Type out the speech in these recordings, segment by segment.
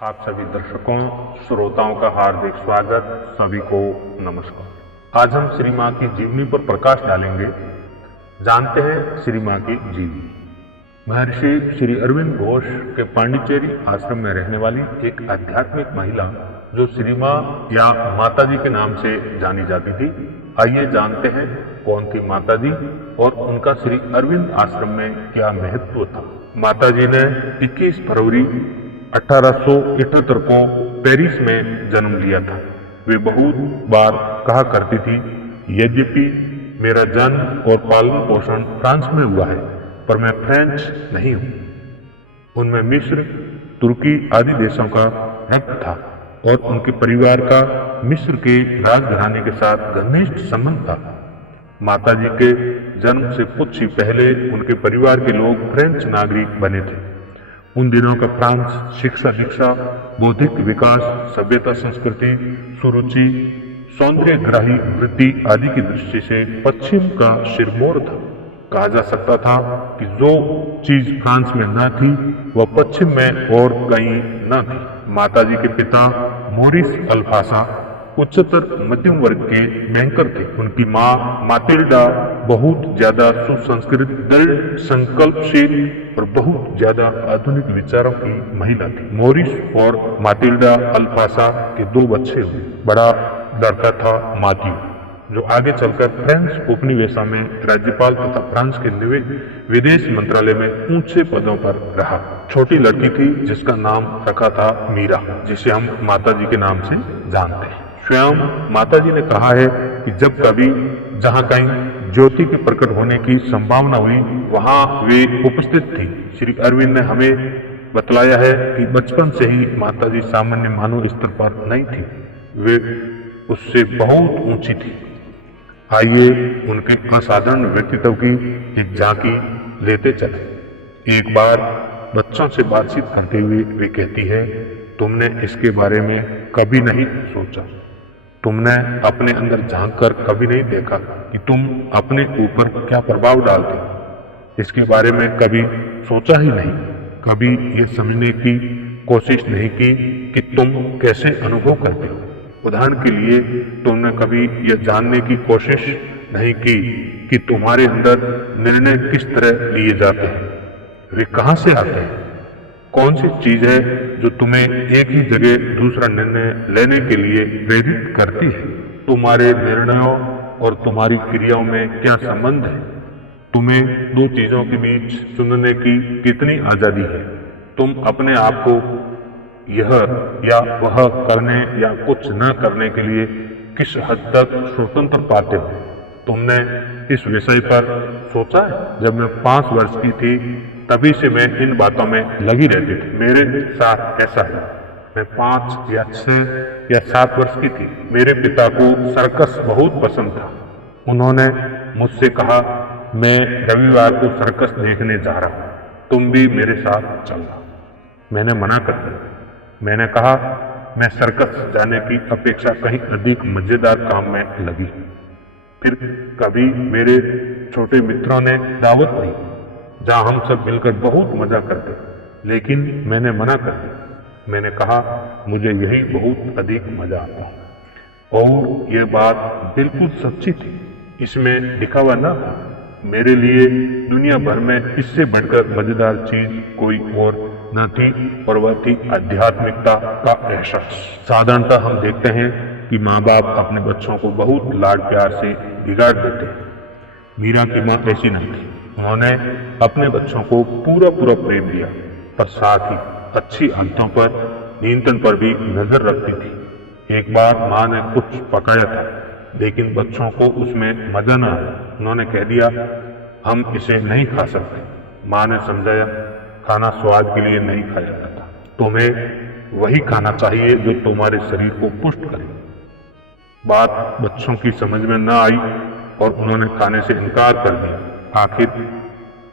आप सभी दर्शकों श्रोताओं का हार्दिक स्वागत। सभी को नमस्कार। आज हम श्री मां की जीवनी पर प्रकाश डालेंगे। जानते हैं श्री मां की जीवनी। महर्षि श्री अरविंद घोष के पांडिचेरी आश्रम में रहने वाली एक आध्यात्मिक महिला जो श्री मां या माता जी के नाम से जानी जाती थी। आइए जानते हैं कौन थी माता जी और उनका श्री अरविंद आश्रम में क्या महत्व था। माता जी ने 21 फरवरी 1878 को पेरिस में जन्म लिया था। वे बहुत बार कहा करती थी, यद्यपि मेरा जन्म और पालन पोषण फ्रांस में हुआ है, पर मैं फ्रेंच नहीं हूँ। उनमें मिस्र, तुर्की आदि देशों का रक्त था और उनके परिवार का मिस्र के राजघराने के साथ घनिष्ठ संबंध था। माता जी के जन्म से कुछ ही पहले उनके परिवार के लोग फ्रेंच नागरिक बने थे। उन दिनों का फ्रांस शिक्षा दीक्षा, बौद्धिक विकास, सभ्यता, संस्कृति, सुरुचि, सौंदर्यग्राही वृद्धि आदि की दृष्टि से पश्चिम का सिरमौर था। कहा जा सकता था कि जो चीज फ्रांस में न थी वह पश्चिम में और कहीं न थी। माता जी के पिता मोरिस अल्फासा उच्चतर मध्यम वर्ग के बैंकर थे। उनकी माँ मातिल्डा बहुत ज्यादा सुसंस्कृत, दृढ़ संकल्पशील और बहुत ज्यादा आधुनिक विचारों की महिला थी। मोरिस और मातिल्डा अल्फासा के 2 बच्चे हुए। बड़ा लड़का था माथ्यू, जो आगे चलकर फ्रेंच उपनिवेशों में राज्यपाल तथा फ्रांस के विदेश मंत्रालय में ऊंचे पदों पर रहा। छोटी लड़की थी जिसका नाम रखा था मीरा, जिसे हम माता जी के नाम से जानते हैं। स्वयं माता जी ने कहा है कि जब कभी जहाँ कहीं ज्योति के प्रकट होने की संभावना हुई वहां वे उपस्थित थी। श्री अरविंद ने हमें बतलाया है कि बचपन से ही माता जी सामान्य मानव स्तर पर नहीं थी, वे उससे बहुत ऊंची थी। आइए उनके असाधारण व्यक्तित्व की एक झांकी लेते चले। एक बार बच्चों से बातचीत करते हुए वे कहती है, तुमने इसके बारे में कभी नहीं सोचा, तुमने अपने अंदर झांक कर कभी नहीं देखा कि तुम अपने ऊपर क्या प्रभाव डालते। इसके बारे में कभी सोचा ही नहीं, कभी ये समझने की कोशिश नहीं की कि तुम कैसे अनुभव करते हो। उदाहरण के लिए तुमने कभी यह जानने की कोशिश नहीं की कि तुम्हारे अंदर निर्णय किस तरह लिए जाते हैं, वे कहाँ से आते हैं, कौन सी चीज है जो तुम्हें एक ही जगह दूसरा निर्णय लेने के लिए प्रेरित करती है। तुम्हारे निर्णयों और तुम्हारी क्रियाओं में क्या संबंध है। तुम्हें 2 चीजों के बीच चुनने की कितनी आजादी है। तुम अपने आप को यह या वह करने या कुछ न करने के लिए किस हद तक स्वतंत्र पाते हो। तुमने इस विषय पर सोचा है। जब मैं 5 वर्ष की थी तभी से मैं इन बातों में लगी रहती थी। मेरे साथ ऐसा है, मैं 5 या 6 या 7 वर्ष की थी। मेरे पिता को सर्कस बहुत पसंद था। उन्होंने मुझसे कहा, मैं रविवार को सर्कस देखने जा रहा हूँ, तुम भी मेरे साथ चलना। मैंने मना कर दिया। मैंने कहा, मैं सर्कस जाने की अपेक्षा कहीं अधिक मजेदार काम में लगी। फिर कभी मेरे छोटे मित्रों ने दावत दी जहाँ हम सब मिलकर बहुत मजा करते, लेकिन मैंने मना कर दिया। मैंने कहा, मुझे यही बहुत अधिक मजा आता। और यह बात बिल्कुल सच्ची थी, इसमें दिखावा न था। मेरे लिए दुनिया भर में इससे बढ़कर मजेदार चीज कोई और न थी और वह थी आध्यात्मिकता का एहसास। साधारणतः हम देखते हैं कि माँ बाप अपने बच्चों को बहुत लाड प्यार से बिगाड़ देते हैं। मीरा की माँ ऐसी नहीं थी। उन्होंने अपने बच्चों को पूरा प्रेम दिया, पर साथ ही अच्छी आदतों पर, नियंत्रण पर भी नजर रखती थी। एक बार माँ ने कुछ पकाया था, लेकिन बच्चों को उसमें मजा न आया। उन्होंने कह दिया, हम इसे नहीं खा सकते। माँ ने समझाया, खाना स्वाद के लिए नहीं खाया जाता, तुम्हें वही खाना चाहिए जो तुम्हारे शरीर को पुष्ट करे। बात बच्चों की समझ में न आई और उन्होंने खाने से इनकार कर दिया। आखिर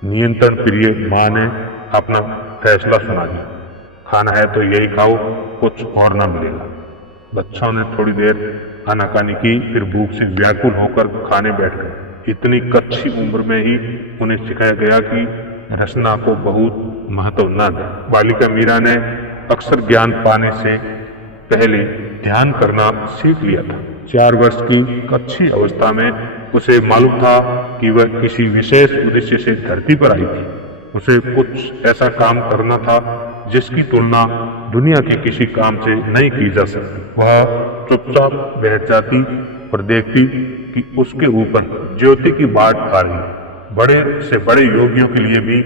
नियंत्रण प्रिय माँ ने अपना फैसला सुना दिया, खाना है तो यही खाओ, कुछ और ना मिलेगा। बच्चों ने थोड़ी देर आनाकानी की, फिर भूख से व्याकुल होकर खाने बैठ गए। इतनी कच्ची उम्र में ही उन्हें सिखाया गया कि रचना को बहुत महत्व न दें। बालिका मीरा ने अक्सर ज्ञान पाने से पहले ध्यान करना सीख लिया था। 4 वर्ष की कच्ची अवस्था में उसे मालूम था कि वह किसी विशेष उद्देश्य से धरती पर आई थी। उसे कुछ ऐसा काम करना था जिसकी तुलना दुनिया के किसी काम से नहीं की जा सकती। वह चुपचाप बैठ जाती और देखती कि उसके ऊपर ज्योति की बाढ़ आ रही। बड़े से बड़े योगियों के लिए भी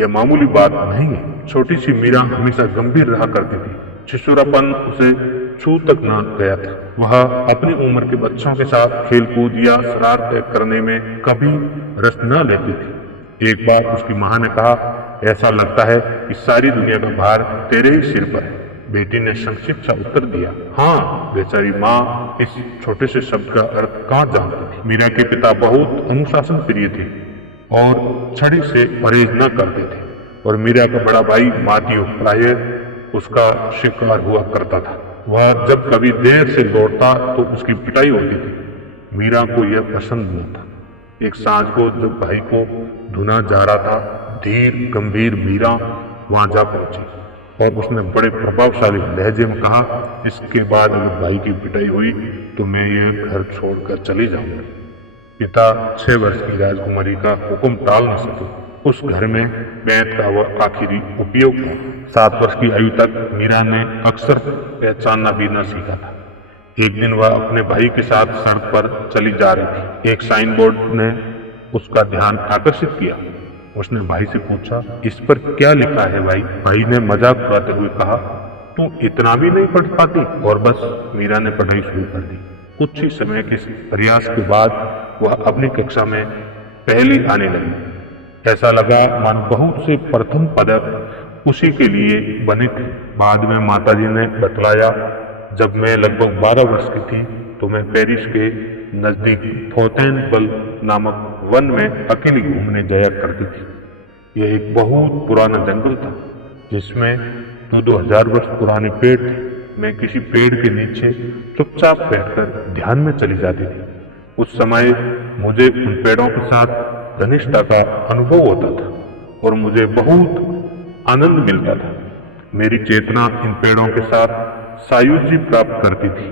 यह मामूली बात नहीं है। छोटी सी मीरा हमेशा गंभीर रहा करती थी। शिशुरापन उसे छू तक न गया था। वह अपनी उम्र के बच्चों के साथ खेल कूद या शरारतें करने में कभी रस न लेती थी। एक बार उसकी माँ ने कहा, ऐसा लगता है कि सारी दुनिया का भार तेरे ही सिर पर है। बेटी ने संक्षिप्त सा उत्तर दिया। हाँ, बेचारी माँ इस छोटे से शब्द का अर्थ कहाँ जानती थी। मीरा के पिता बहुत अनुशासन प्रिय थे और छड़ी से परहेज न करते थे और मीरा का बड़ा भाई मातियो प्रायः उसका शिकार हुआ करता था। वह जब कभी देर से लौटता तो उसकी पिटाई होती थी। मीरा को यह पसंद नहीं था। एक सांझ को जब भाई को धुना जा रहा था, धीर गंभीर मीरा वहां जा पहुंची और उसने बड़े प्रभावशाली लहजे में कहा, इसके बाद अगर भाई की पिटाई हुई तो मैं ये घर छोड़कर चली जाऊंगी। पिता 6 वर्ष की राजकुमारी का हुक्म टाल न सके। उस घर में बैत का वह आखिरी उपयोग था। 7 वर्ष की आयु तक मीरा ने अक्सर पहचानना भी न सीखा था। एक दिन वह अपने भाई के साथ सड़क पर चली जा रही थी। एक साइन बोर्ड ने उसका ध्यान आकर्षित किया। उसने भाई से पूछा, इस पर क्या लिखा है भाई? भाई ने मजाक उड़ाते हुए कहा, तू इतना भी नहीं पढ़ पाती? और बस मीरा ने पढ़ाई शुरू कर दी। कुछ ही समय के प्रयास के बाद वह अपनी कक्षा में पहली आने लगी। ऐसा लगा मानो बहुत से प्रथम पदक उसी के लिए बने थे। बाद में माताजी ने बतलाया, जब मैं लगभग 12 वर्ष की थी तो मैं पेरिस के नजदीक फोंटेनबल नामक वन में अकेली घूमने जाया करती थी। यह एक बहुत पुराना जंगल था जिसमें 2000 वर्ष पुराने पेड़ थे। मैं किसी पेड़ के नीचे चुपचाप बैठकर ध्यान में चली जाती थी। उस समय मुझे उन पेड़ों के साथ घनिष्ठता का अनुभव होता था और मुझे बहुत आनंद मिलता था। मेरी चेतना इन पेड़ों के साथ सायुज्य प्राप्त करती थी।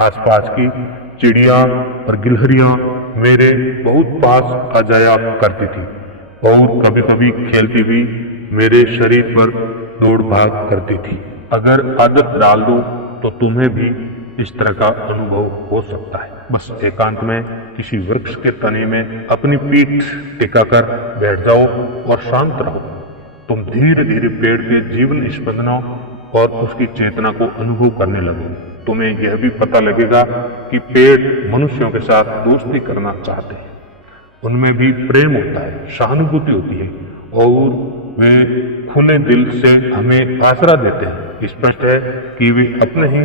आसपास की चिड़िया और गिलहरियां मेरे बहुत पास आ जाया करती थी और कभी कभी खेलती हुई मेरे शरीर पर दौड़ भाग करती थी। अगर आदत डाल दो तो तुम्हें भी इस तरह का अनुभव हो सकता है। बस एकांत में किसी वृक्ष के तने में अपनी पीठ टिकाकर बैठ जाओ और शांत रहो। तुम धीरे धीरे पेड़ के जीवन स्पंदनों और उसकी चेतना को अनुभव करने लगो। तुम्हें यह भी पता लगेगा कि पेड़ मनुष्यों के साथ दोस्ती करना चाहते हैं। उनमें भी प्रेम होता है, सहानुभूति होती है और वे खुले दिल से हमें आसरा देते हैं। स्पष्ट है कि वे अपने ही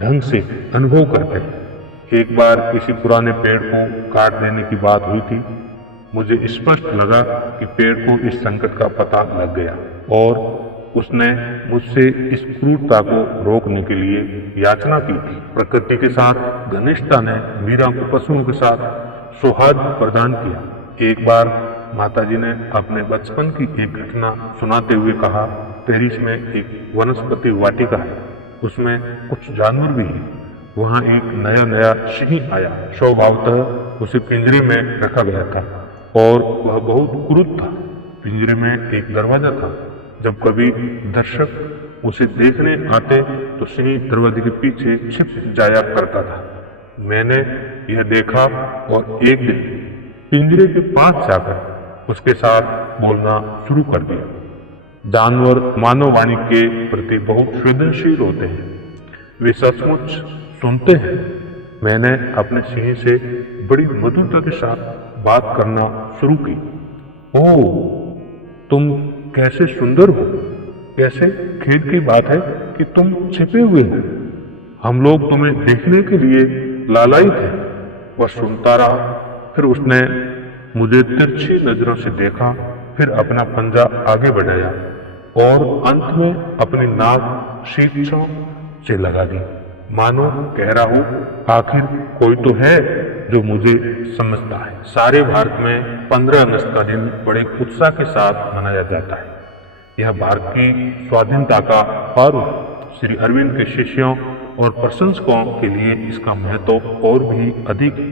ढंग से अनुभव करते हैं। एक बार किसी पुराने पेड़ को काट देने की बात हुई थी। मुझे स्पष्ट लगा कि पेड़ को इस संकट का पता लग गया और उसने मुझसे इस क्रूरता को रोकने के लिए याचना की थी। प्रकृति के साथ घनिष्ठता ने मीरा को पशुओं के साथ सौहार्द प्रदान किया। एक बार माताजी ने अपने बचपन की एक घटना सुनाते हुए कहा, पेरिस में एक वनस्पति वाटिका है, उसमें कुछ जानवर भी हैं। वहाँ एक नया सिंह आया। स्वभावतः उसे पिंजरे में रखा गया था और वह बहुत क्रूर था। पिंजरे में एक दरवाजा था। जब कभी दर्शक उसे देखने आते तो सिंह दरवाजे के पीछे छिप जाया करता था। मैंने यह देखा और एक दिन पिंजरे के पास जाकर उसके साथ बोलना शुरू कर दिया। जानवर मानव वाणी के प्रति बहुत संवेदनशील होते हैं। वे सचमुच सुनते हैं। मैंने अपने सिंह से बड़ी मधुरता के साथ बात करना शुरू की। ओह, तुम कैसे सुंदर हो। कैसे खेद की बात है कि तुम छिपे हुए हो। हम लोग तुम्हें देखने के लिए लालायित हैं। वह सुनता रहा। फिर उसने मुझे तिरछी नजरों से देखा, फिर अपना पंजा आगे बढ़ाया और अंत में अपनी नाक शीर्षों से लगा दी, मानो कह रहा हूं, आखिर कोई तो है जो मुझे समझता है। सारे भारत में 15 अगस्त का दिन बड़े उत्साह के साथ मनाया जाता है। यह भारत की स्वाधीनता का प्रारूप। श्री अरविंद के शिष्यों और प्रशंसकों के लिए इसका महत्व और भी अधिक है,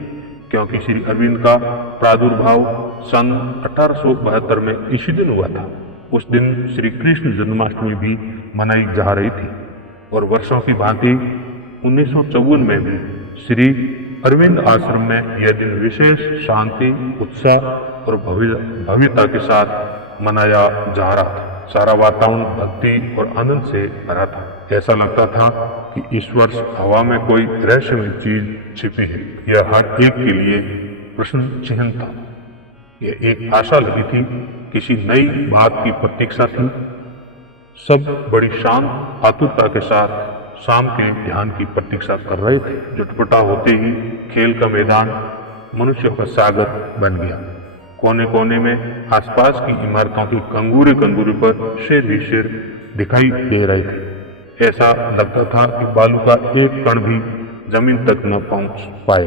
क्योंकि श्री अरविंद का प्रादुर्भाव सन 1872 में इसी दिन हुआ था। उस दिन श्री कृष्ण जन्माष्टमी भी मनाई जा रही थी और वर्षों की भांति 1954 में भी श्री अरविंद आश्रम में यह दिन विशेष शांति, उत्साह और भव्यता के साथ मनाया जा रहा था। सारा वातावरण भक्ति और आनंद से भरा था। ऐसा लगता था कि इस वर्ष हवा में कोई रहस्यमय चीज छिपी है। यह हर एक के लिए प्रश्न चिन्ह था। यह एक आशा लगी थी, किसी नई बात की प्रतीक्षा थी। सब बड़ी शांत आतुरता के साथ शाम के ध्यान की प्रतीक्षा कर रहे थे। चुटपुटा होते ही खेल का मैदान मनुष्य का सागर बन गया। कोने कोने में आसपास की इमारतों की कंगूरे पर शेर ही शेर दिखाई दे रहे थे। ऐसा लगता था कि बालू का एक कण भी जमीन तक न पहुंच पाए।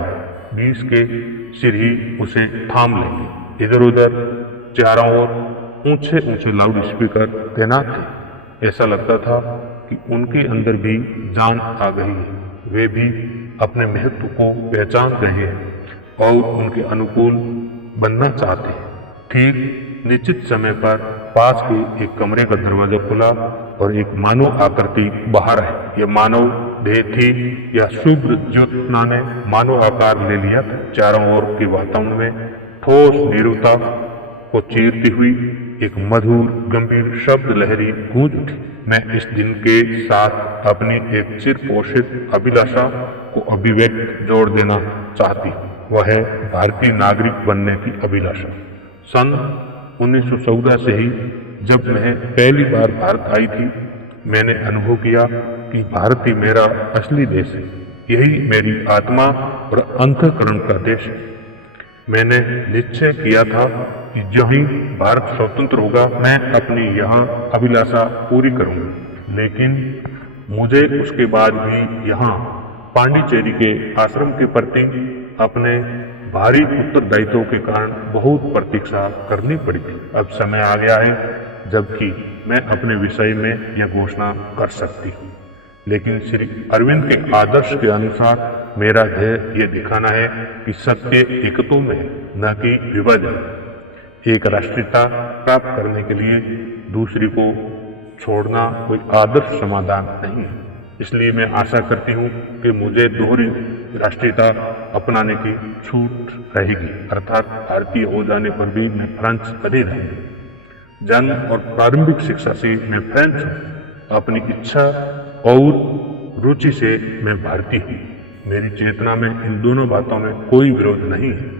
20 के सिर ही उसे थाम लेंगे। इधर उधर चारों ओर ऊंचे ऊंचे लाउड स्पीकर तैनात थे। ऐसा लगता था कि उनके अंदर भी जान आ गई है। वे भी अपने महत्व को पहचान रहे हैं और उनके अनुकूल बनना चाहते हैं। ठीक निश्चित समय पर पास के एक कमरे का दरवाजा खुला और एक मानव आकृति बाहर आई। यह मानव देह थी या शुभ्र ज्योत्सना ने मानव आकार ले लिया था। चारों ओर के वातावरण में ठोस नीरवता को चीरती हुई एक मधुर गंभीर शब्द लहरी गूंज उठी। मैं इस दिन के साथ अपनी एक चिर पोषित अभिलाषा को अभिव्यक्त जोड़ देना चाहती हूँ। वह है भारतीय नागरिक बनने की अभिलाषा। सन 1914 से ही जब मैं पहली बार भारत आई थी, मैंने अनुभव किया कि भारत ही मेरा असली देश है। यही मेरी आत्मा और अंतःकरण का देश है। मैंने निश्चय किया था कि जो ही भारत स्वतंत्र होगा, मैं अपनी यहाँ अभिलाषा पूरी करूंगा। लेकिन मुझे उसके बाद भी यहाँ पांडिचेरी के आश्रम के प्रति अपने भारी उत्तरदायित्वों के कारण बहुत प्रतीक्षा करनी पड़ी थी। अब समय आ गया है जबकि मैं अपने विषय में यह घोषणा कर सकती हूँ। लेकिन श्री अरविंद के आदर्श के अनुसार मेरा ध्येय ये दिखाना है कि सत्य एकत्व में है, न कि विभाजन। एक राष्ट्रीयता प्राप्त करने के लिए दूसरी को छोड़ना कोई आदर्श समाधान नहीं है। इसलिए मैं आशा करती हूँ कि मुझे दोहरी राष्ट्रीयता अपनाने की छूट रहेगी, अर्थात भारतीय हो जाने पर भी मैं फ्रेंच बने रहूंगी। जन्म और प्रारंभिक शिक्षा से मैं फ्रेंच हूँ। अपनी इच्छा और रुचि से मैं भारतीय हूँ। मेरी चेतना में इन दोनों बातों में कोई विरोध नहीं है।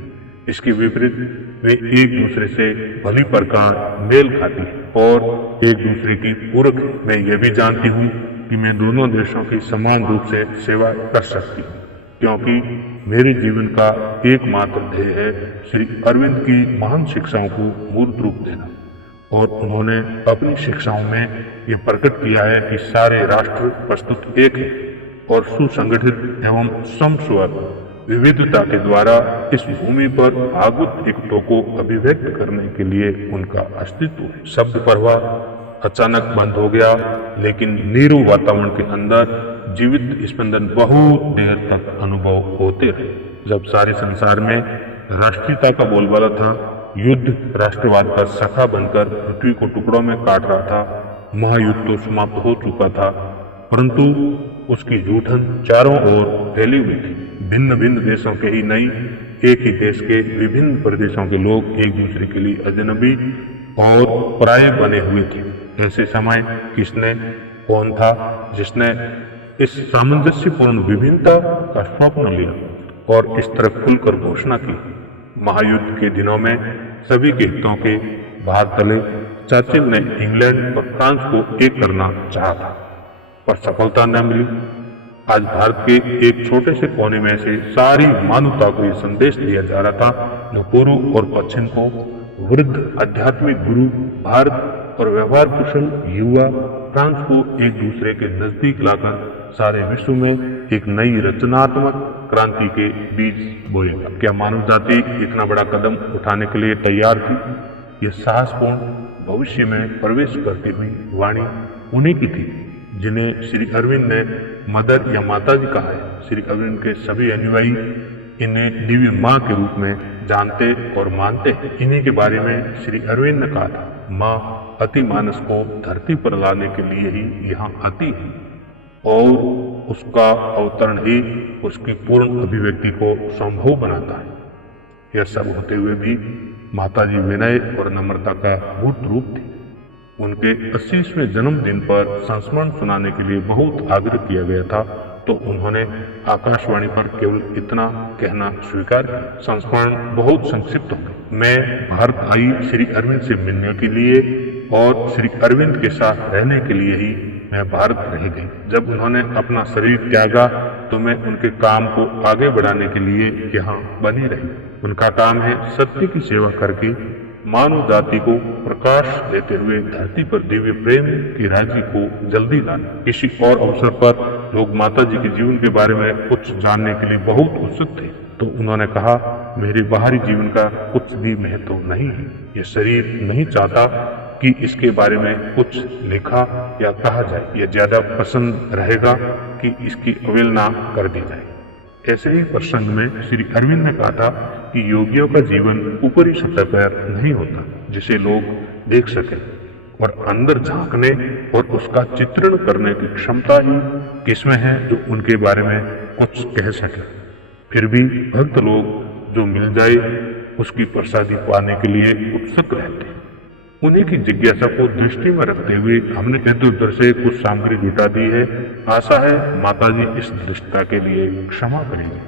इसके विपरीत वे एक दूसरे से भली प्रकार मेल खाती है और एक दूसरे की पूरक है। मैं यह भी जानती हूँ कि मैं दोनों देशों की समान रूप से सेवा कर सकती हूँ, क्योंकि मेरे जीवन का एकमात्र ध्येय है श्री अरविंद की महान शिक्षाओं को मूर्त रूप देना। और उन्होंने अपनी शिक्षाओं में ये प्रकट किया है कि सारे राष्ट्र प्रस्तुत एक है और सुसंगठित एवं समस्वर विविधता के द्वारा इस भूमि पर भागवत एकत्व को अभिव्यक्त करने के लिए उनका अस्तित्व है। शब्द प्रवाह अचानक बंद हो गया, लेकिन नीरव वातावरण के अंदर जीवित स्पंदन बहुत देर तक अनुभव होते रहे। जब सारे संसार में राष्ट्रीयता का बोलबाला था, युद्ध राष्ट्रवाद का सखा बनकर पृथ्वी को टुकड़ों में काट रहा था। महायुद्ध तो समाप्त हो चुका था, परंतु उसकी जूठन चारों ओर फैली हुई थी। भिन्न भिन्न देशों के ही नहीं, एक ही देश के विभिन्न प्रदेशों के लोग एक दूसरे के लिए अजनबी और पराये बने हुए थे। ऐसे समय किसने, कौन था जिसने इस सामंजस्यपूर्ण विभिन्नता का स्वप्न लिया और इस तरह खुलकर घोषणा की? महायुद्ध के दिनों में सभी के हितों के भार तले चर्चिल ने इंग्लैंड और फ्रांस को एक करना चाहा था, पर सफलता न मिली। आज भारत के एक छोटे से कोने में से सारी मानवता को यह संदेश दिया जा रहा था, जो पूर्व और पश्चिम को वृद्ध आध्यात्मिक गुरु भारत और व्यवहार कुशल युवा फ्रांस को एक दूसरे के नजदीक लाकर सारे विश्व में एक नई रचनात्मक क्रांति के बीज बोएगा। क्या मानव जाति इतना बड़ा कदम उठाने के लिए तैयार थी? यह साहसपूर्ण भविष्य में प्रवेश करती हुई वाणी उन्हीं की थी जिन्हें श्री अरविंद ने मदर या माता जी कहा है। श्री अरविंद के सभी अनुयायी इन्हें दिव्य माँ के रूप में जानते और मानते हैं। इन्हीं के बारे में श्री अरविंद ने कहा था, माँ अति मानस को धरती पर लाने के लिए ही यहाँ आती है और उसका अवतरण ही उसकी पूर्ण अभिव्यक्ति को संभव बनाता है। यह सब होते हुए भी माताजी विनय और नम्रता का मूर्त रूप थी। उनके 80वें जन्मदिन पर संस्मरण सुनाने के लिए बहुत आग्रह किया गया था, तो उन्होंने आकाशवाणी पर केवल इतना कहना स्वीकार किया। संस्मरण बहुत संक्षिप्त हो गया। मैं भारत आई श्री अरविंद से मिलने के लिए और श्री अरविंद के साथ रहने के लिए ही मैं भारत रह गई। जब उन्होंने अपना शरीर त्यागा तो मैं उनके काम को आगे बढ़ाने के लिए यहाँ बनी रही। उनका काम है सत्य की सेवा करके मानव जाति को प्रकाश देते हुए धरती पर दिव्य प्रेम की राजी को जल्दी लाना। किसी और अवसर पर लोग माता जी के जीवन के बारे में कुछ जानने के लिए बहुत उत्सुक थे, तो उन्होंने कहा, मेरे बाहरी जीवन का कुछ भी महत्व नहीं है। यह शरीर नहीं चाहता कि इसके बारे में कुछ लिखा या कहा जाए। यह ज्यादा पसंद रहेगा कि इसकी अवहेलना कर दी जाए। ऐसे ही प्रसंग में श्री अरविंद ने कहा था कि योगियों का जीवन ऊपरी सतह पर नहीं होता जिसे लोग देख सके, और अंदर झांकने और उसका चित्रण करने की क्षमता ही किसमें है जो उनके बारे में कुछ कह सके। फिर भी भक्त लोग जो मिल जाए उसकी प्रसादी पाने के लिए उत्सुक रहते हैं। उन्हीं की जिज्ञासा को दृष्टि में रखते हुए हमने इधर उधर से कुछ सामग्री जुटा दी है। आशा है माताजी इस दृष्टता के लिए क्षमा करेंगे।